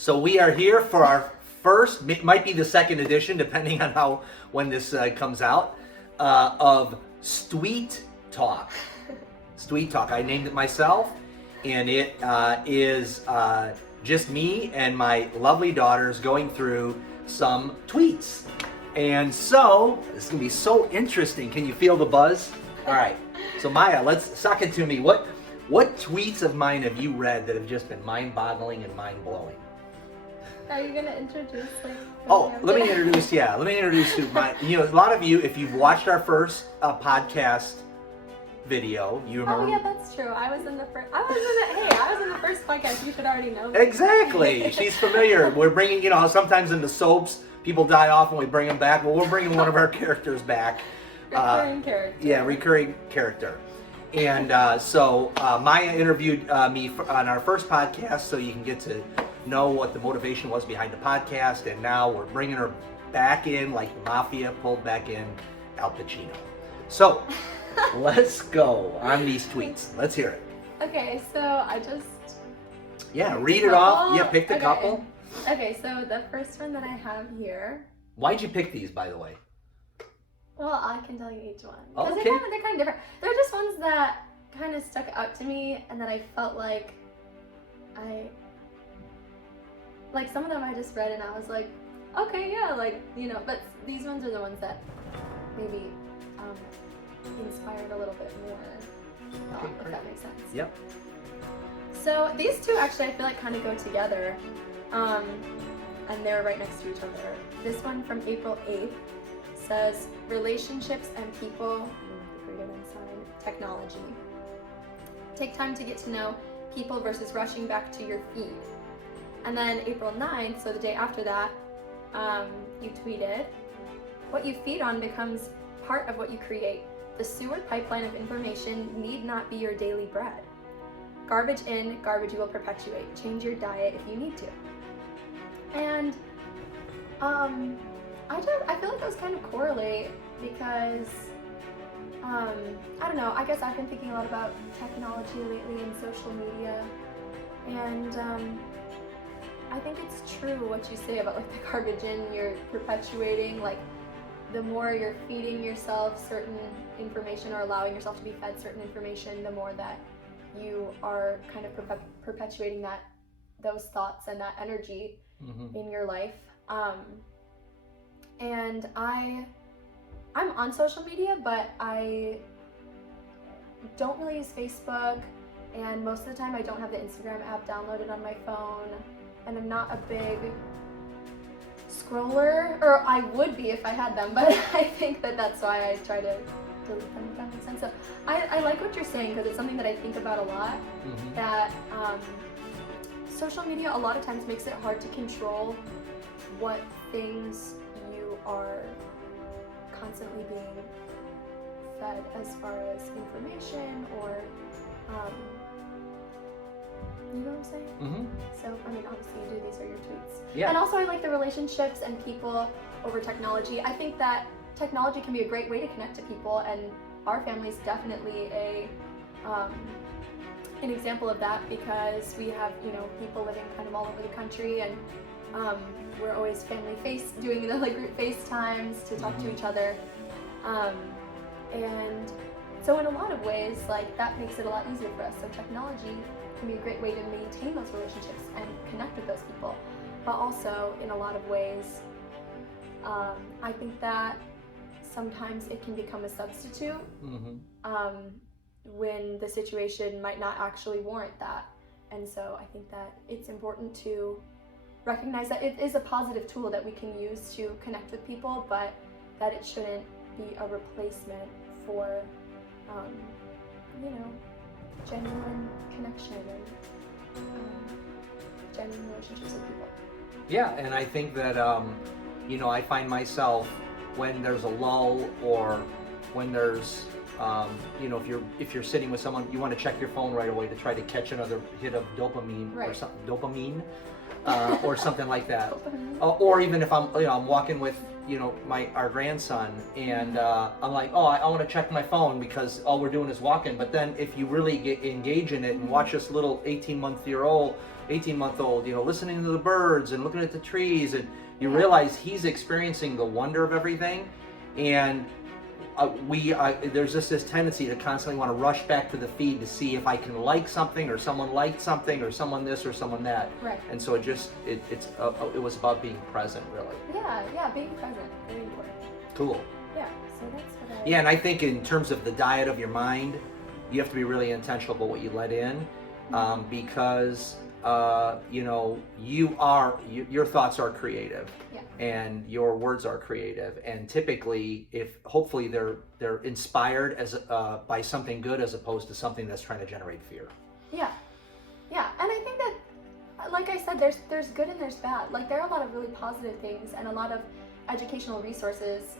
So we are here for our first, might be the second edition, depending on when this comes out, of STweet Talk. STweet Talk. I named it myself, and it is just me and my lovely daughters going through some tweets. And so, this is going to be so interesting. Can you feel the buzz? All right. So Maya, let's suck it to me. What tweets of mine have you read that have just been mind-boggling and mind-blowing? Are you gonna introduce Let me introduce who my. A lot of you, if you've watched our first podcast video, you remember. Oh yeah, that's true. I was in the first podcast. You should already know. Exactly. She's familiar. We're bringing, sometimes in the soaps, people die off and we bring them back. Well, we're bringing one of our characters back. Recurring character. Yeah, recurring character. And so Maya interviewed me on our first podcast, so you can get to know what the motivation was behind the podcast, and now we're bringing her back in like the mafia pulled back in Al Pacino. So let's go on these tweets. Let's hear it. Okay, so I just... Yeah, read it off. Yeah, pick the couple. Okay, so the first one that I have here... Why'd you pick these, by the way? Well, I can tell you each one. Oh, okay. They're kind of different. They're just ones that kind of stuck out to me, and that I felt like some of them I just read and I was like, okay, yeah, but these ones are the ones that maybe inspired a little bit more, if that makes sense. Yep. So these two actually I feel like kind of go together, and they're right next to each other. This one from April 8th says, relationships and people, the greater than sign, technology. Take time to get to know people versus rushing back to your feed. And then April 9th, so the day after that, you tweeted, what you feed on becomes part of what you create. The sewer pipeline of information need not be your daily bread. Garbage in, garbage you will perpetuate. Change your diet if you need to. And I feel like those kind of correlate because, I don't know, I guess I've been thinking a lot about technology lately and social media, and I think it's true what you say about the garbage in, you're perpetuating, the more you're feeding yourself certain information or allowing yourself to be fed certain information, the more that you are kind of perpetuating those thoughts and that energy in your life. And I'm on social media, but I don't really use Facebook, and most of the time I don't have the Instagram app downloaded on my phone, and I'm not a big scroller, or I would be if I had them, but I think that's why I try to delete them, if that makes sense. So I like what you're saying, because it's something that I think about a lot, that social media a lot of times makes it hard to control what things you are constantly being fed as far as information or you know what I'm saying? So, obviously you do, these are your tweets. Yeah. And also I like the relationships and people over technology. I think that technology can be a great way to connect to people, and our family is definitely an example of that, because we have, people living kind of all over the country, and we're always doing group FaceTimes to talk to each other. And so in a lot of ways, that makes it a lot easier for us. So technology can be a great way to maintain those relationships and connect with those people. But also, in a lot of ways, I think that sometimes it can become a substitute when the situation might not actually warrant that. And so I think that it's important to recognize that it is a positive tool that we can use to connect with people, but that it shouldn't be a replacement for, genuine connection and genuine relationships with people. Yeah, and I think that, I find myself when there's a lull, or when there's, if you're sitting with someone, you want to check your phone right away to try to catch another hit of dopamine or something, or something like that. Or even if I'm walking with our grandson, and I'm like, oh, I want to check my phone because all we're doing is walking. But then if you really engage in it and watch this little 18-month-old, listening to the birds and looking at the trees, and you realize he's experiencing the wonder of everything, and there's just this tendency to constantly want to rush back to the feed to see if I can like something, or someone liked something, or someone this or someone that. Right. And so it was about being present, really. Yeah, being present, very important. Cool. Yeah, so that's what Yeah, and I think in terms of the diet of your mind, you have to be really intentional about what you let in, because your thoughts are creative. Yeah. And your words are creative, and typically, hopefully they're inspired by something good as opposed to something that's trying to generate fear. Yeah, and I think that, like I said, there's good and there's bad. Like, there are a lot of really positive things and a lot of educational resources,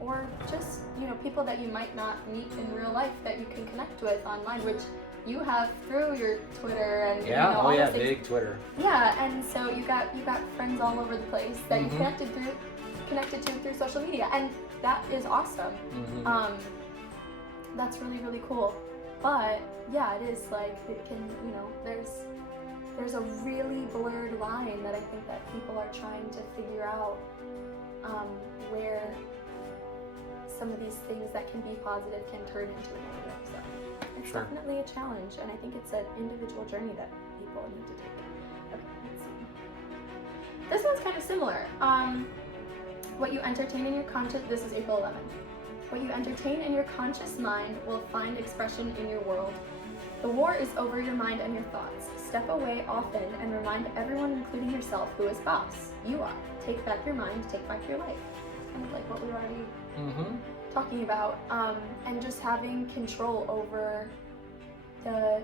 or just people that you might not meet in real life that you can connect with online, which you have through your Twitter and all those things. Big Twitter. Yeah, and so you got friends all over the place that you connected to through social media, and that is awesome. That's really, really cool. But yeah, it is like, it can, there's a really blurred line that I think that people are trying to figure out, where some of these things that can be positive can turn into a negative. So it's definitely a challenge, and I think it's an individual journey that people need to take. Okay, let's see. This one's kind of similar. What you entertain in your conscious, this is April 11th. What you entertain in your conscious mind will find expression in your world. The war is over your mind and your thoughts. Step away often and remind everyone, including yourself, who is boss. You are. Take back your mind, take back your life. It's kind of like what we were already talking about, and just having control over the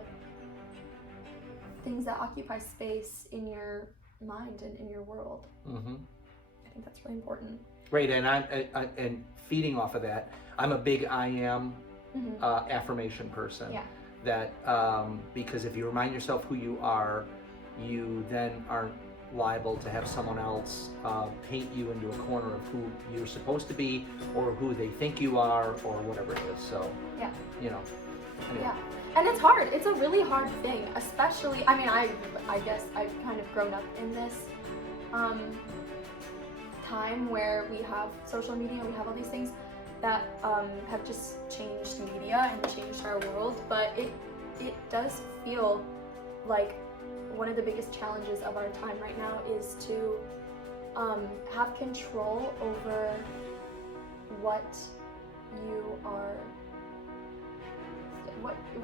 things that occupy space in your mind and in your world. I think that's really important. Right, and and feeding off of that, I'm a big I am affirmation person. Yeah. That because if you remind yourself who you are, you then aren't liable to have someone else paint you into a corner of who you're supposed to be, or who they think you are, or whatever it is. So yeah, anyway. Yeah, and it's hard. It's a really hard thing, especially. I mean, I guess I've kind of grown up in this time where we have social media, we have all these things that have just changed media and changed our world, but it does feel like one of the biggest challenges of our time right now is to have control over what you are,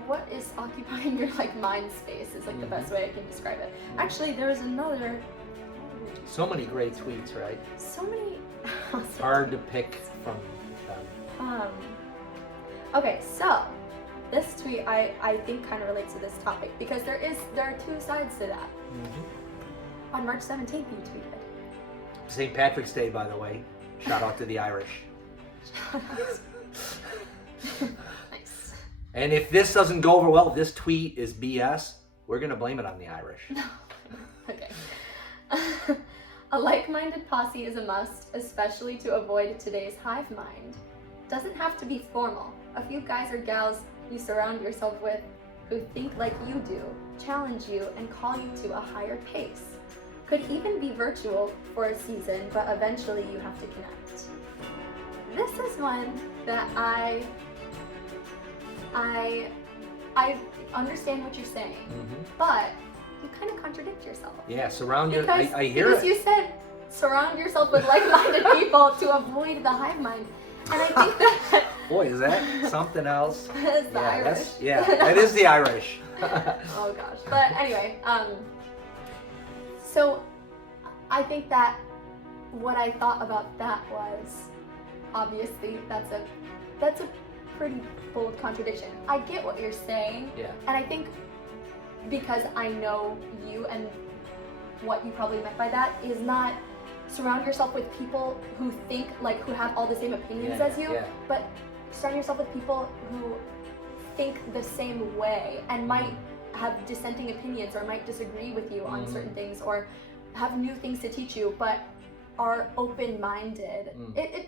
what is occupying your mind space is the best way I can describe it. Actually, there's another. So many great tweets, right? So many. Hard to pick from them. Okay, so this tweet I think kind of relates to this topic because there are two sides to that. On March 17th, you tweeted. St. Patrick's Day, by the way. Shout out to the Irish. Nice. And if this doesn't go over well, if this tweet is BS, we're gonna blame it on the Irish. Okay. A like-minded posse is a must, especially to avoid today's hive mind. Doesn't have to be formal. A few guys or gals you surround yourself with who think like you do, challenge you, and call you to a higher pace. Could even be virtual for a season, but eventually you have to connect. This is one that I understand what you're saying, but you kind of contradict yourself. Yeah, I hear because it. You said surround yourself with like-minded people to avoid the hive mind. And I think that... Boy, is that something else. That's the Irish. That is the Irish. Oh gosh. But anyway, so I think that what I thought about that was, obviously, that's a pretty bold contradiction. I get what you're saying. Yeah. And I think because I know you and what you probably meant by that is not surround yourself with people who think who have all the same opinions as you, but surround yourself with people who think the same way and might have dissenting opinions or might disagree with you on certain things or have new things to teach you, but are open-minded.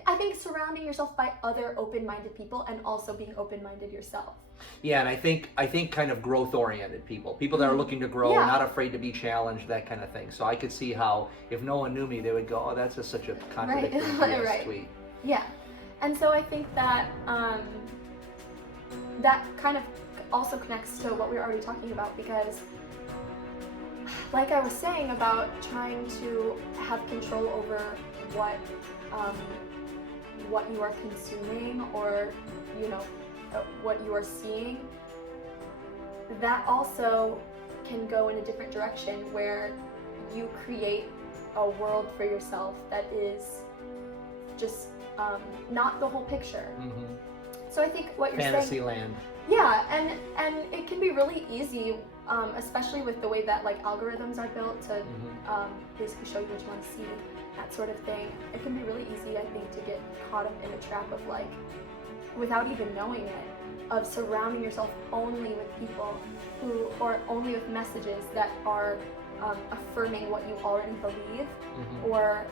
I think surrounding yourself by other open-minded people and also being open-minded yourself. Yeah, and I think kind of growth-oriented people that are looking to grow, Yeah. not afraid to be challenged, that kind of thing. So I could see how if no one knew me, they would go, "Oh, that's just such a contradictory Right. tweet." Yeah, and so I think that that kind of also connects to what we were already talking about, because like I was saying about trying to have control over what you are consuming, or what you are seeing, that also can go in a different direction where you create a world for yourself that is just not the whole picture. So I think what you're Fantasy saying, land. yeah, and it can be really easy, especially with the way that like algorithms are built to basically show you what you want to see, that sort of thing. It can be really easy, I think, to get caught up in a trap of like, without even knowing it, of surrounding yourself only with people or only with messages that are affirming what you already believe, or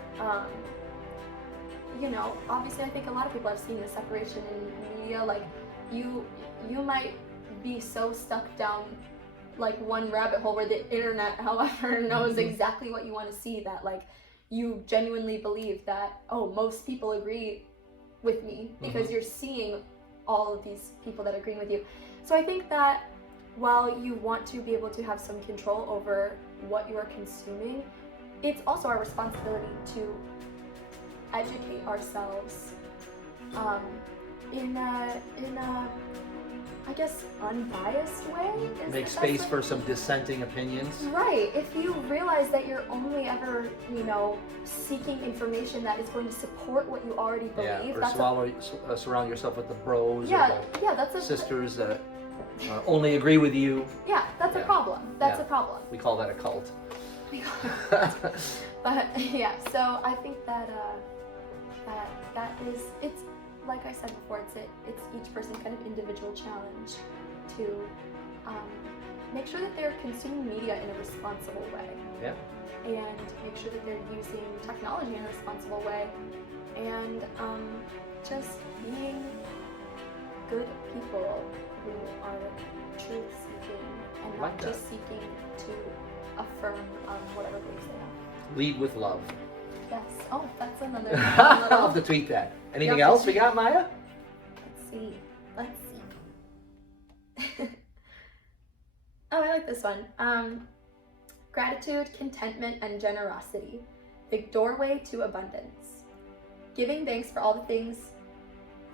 obviously I think a lot of people have seen the separation in media. Like you might be so stuck down like one rabbit hole where the internet, however, knows exactly what you want to see, that like you genuinely believe that, oh, most people agree with me, because you're seeing all of these people that agree with you. So I think that while you want to be able to have some control over what you are consuming, it's also our responsibility to educate ourselves in a I guess unbiased way. Make space for some dissenting opinions. Right. If you realize that you're only ever, seeking information that is going to support what you already believe, or surround yourself with the bros or that's the sisters that only agree with you. Yeah, that's a problem. That's a problem. We call that a cult. But yeah, so I think that that is, it's like I said before, it's each person's kind of individual challenge to make sure that they're consuming media in a responsible way. Yeah. And make sure that they're using technology in a responsible way, and just being good people who are truth seeking and not just seeking to affirm whatever beliefs they have. Lead with love. Yes. Oh, that's another. I'll have to tweet that. Anything else we got, Maya? Let's see. Oh, I like this one. Gratitude, contentment, and generosity. The doorway to abundance. Giving thanks for all things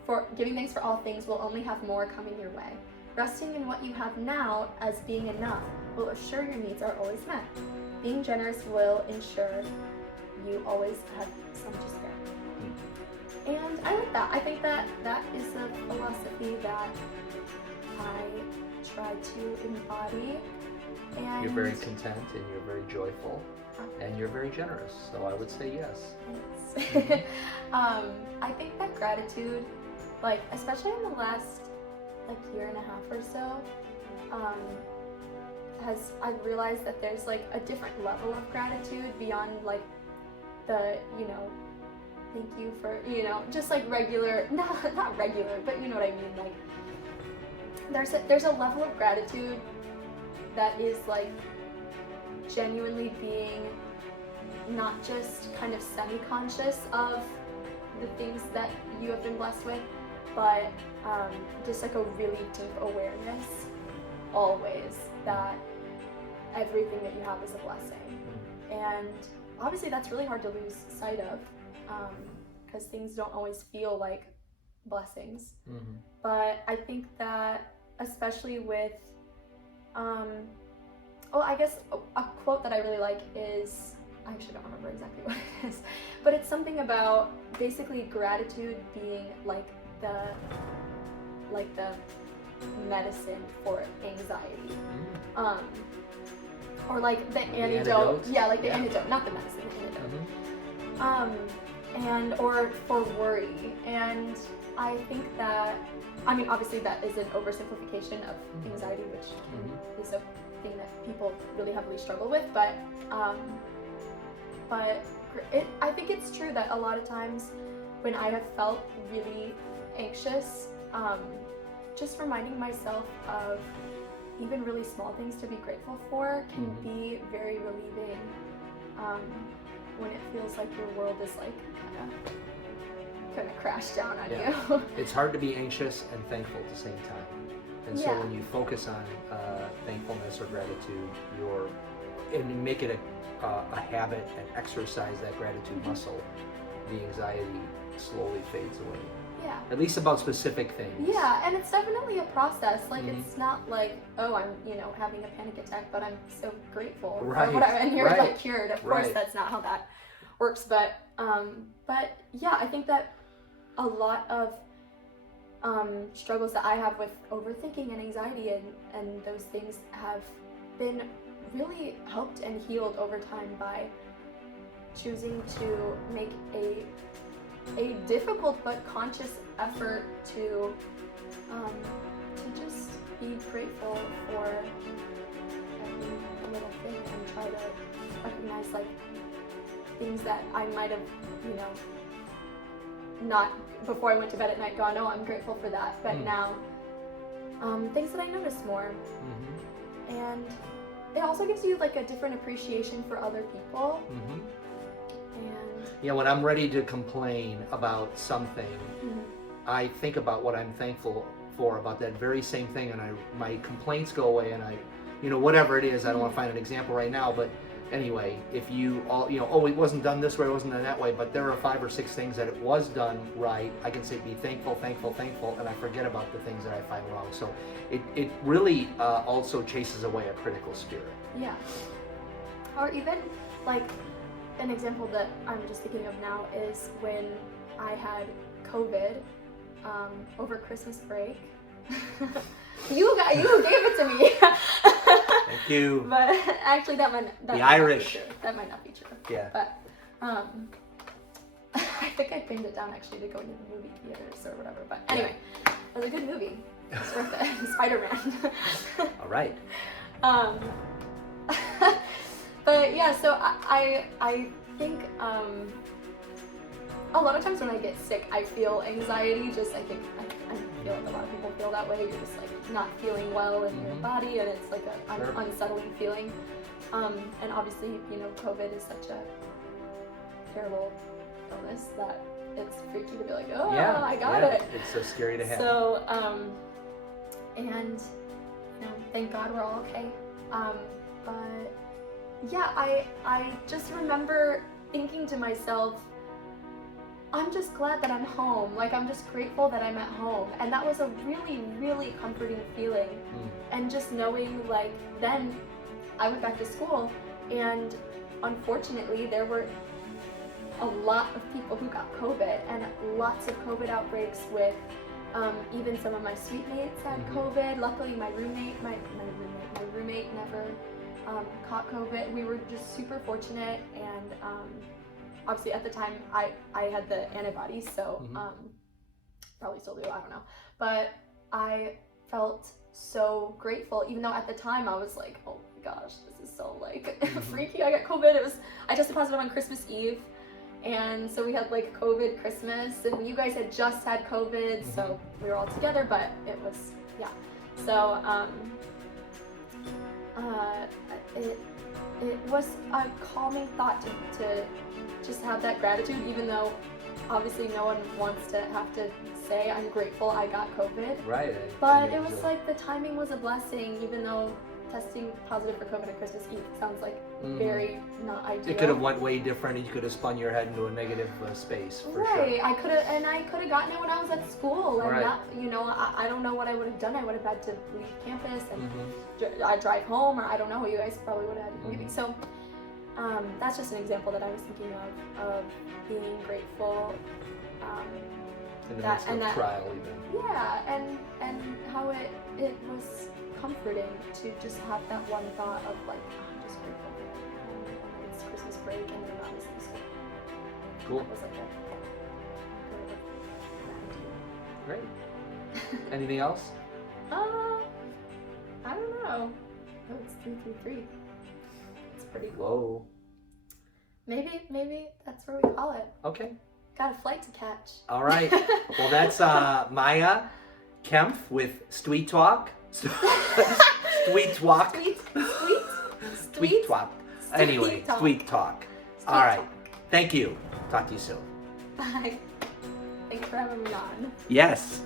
will only have more coming your way. Resting in what you have now as being enough will assure your needs are always met. Being generous will ensure you always have some to spare. And I like that. I think that is a philosophy that I try to embody. And you're very content, and you're very joyful, and you're very generous. So I would say yes. Thanks. I think that gratitude, like especially in the last year and a half or so, I've realized that there's a different level of gratitude beyond the thank you for just regular, not regular, but you know what I mean. There's a level of gratitude that is genuinely being not just kind of semi-conscious of the things that you have been blessed with, but just a really deep awareness always that everything that you have is a blessing. And obviously that's really hard to lose sight of, because things don't always feel like blessings. But I think that especially with I guess a quote that I really like is, I actually don't remember exactly what it is, but it's something about basically gratitude being the medicine for anxiety, or the antidote. Yeah, the antidote, not the medicine, the antidote. Or for worry. And I think that, obviously that is an oversimplification of anxiety, which is a thing that people really heavily struggle with, but but I think it's true that a lot of times when I have felt really anxious, just reminding myself of even really small things to be grateful for can be very relieving, when it feels like your world is like kind of crash down on you. It's hard to be anxious and thankful at the same time. And so when you focus on thankfulness or gratitude, and you make it a habit and exercise that gratitude muscle, the anxiety slowly fades away. Yeah. At least about specific things. Yeah, and it's definitely a process. Like it's not like, oh, I'm having a panic attack, but I'm so grateful or whatever, and you're like cured. Of course, that's not how that works. But yeah, I think that a lot of struggles that I have with overthinking and anxiety and those things have been really helped and healed over time by choosing to make a difficult but conscious effort to just be grateful for every little thing and try to recognize like things that I might have, not before I went to bed at night gone, oh, I'm grateful for that, but now things that I notice more. And it also gives you like a different appreciation for other people. And when I'm ready to complain about something, I think about what I'm thankful for about that very same thing, and my complaints go away, and I, whatever it is, I don't want to find an example right now, but anyway, if you all, oh, it wasn't done this way, it wasn't done that way, but there are 5 or 6 things that it was done right, I can say be thankful, thankful, thankful, and I forget about the things that I find wrong. So it really also chases away a critical spirit. Yeah. Or even like an example that I'm just thinking of now is when I had COVID over Christmas break. You gave it to me. Thank you. But actually, that might Irish. not be true. That might not be true. Yeah. But I think I pinned it down actually to go into the movie theaters or whatever. But anyway, it was a good movie. It's worth it. Spider-Man. All right. But yeah, so I think a lot of times when I get sick, I feel anxiety. Just I think I feel like a lot of people feel that way. You're just like not feeling well in your body, and it's like an unsettling feeling. And obviously, COVID is such a terrible illness that it's freaky to be like, oh, I got it. It's so scary to have. So, and thank God we're all okay. But yeah, I just remember thinking to myself, I'm just glad that I'm home. Like, I'm just grateful that I'm at home. And that was a really, really comforting feeling. And just knowing, like, then I went back to school, and unfortunately there were a lot of people who got COVID, and lots of COVID outbreaks with even some of my suite mates had COVID. Luckily my roommate never caught COVID. We were just super fortunate, and obviously at the time I had the antibodies, so probably still do, I don't know. But I felt so grateful, even though at the time I was like, oh my gosh, this is so like freaky. I got COVID. I tested positive on Christmas Eve, and so we had like COVID Christmas, and you guys had just had COVID, so we were all together, but it was, so it was a calming thought to just have that gratitude, even though obviously no one wants to have to say I'm grateful I got COVID. Right. But it was like the timing was a blessing, even though testing positive for COVID on Christmas Eve sounds like very not ideal. It could have went way different, and you could have spun your head into a negative space, for sure. Right. I could have gotten it when I was at school, and that, I don't know what I would have done. I would have had to leave campus and I drive home, or I don't know. You guys probably would have had to leave. So that's just an example that I was thinking of being grateful. In the midst of trial, even. Yeah, and how it was comforting to just have that one thought of like, oh, I'm just grateful that it's Christmas break and they're not missing school. Cool. That was like a Great. Anything else? I don't know. Oh, it's 333. It's pretty cool. Whoa. Maybe that's what we call it. Okay. Got a flight to catch. All right. Well, that's Maya Kaempf with STweet Talk. STweet Talk. STweet Talk. Anyway, STweet Talk. All right. Thank you. Talk to you soon. Bye. Thanks for having me on. Yes.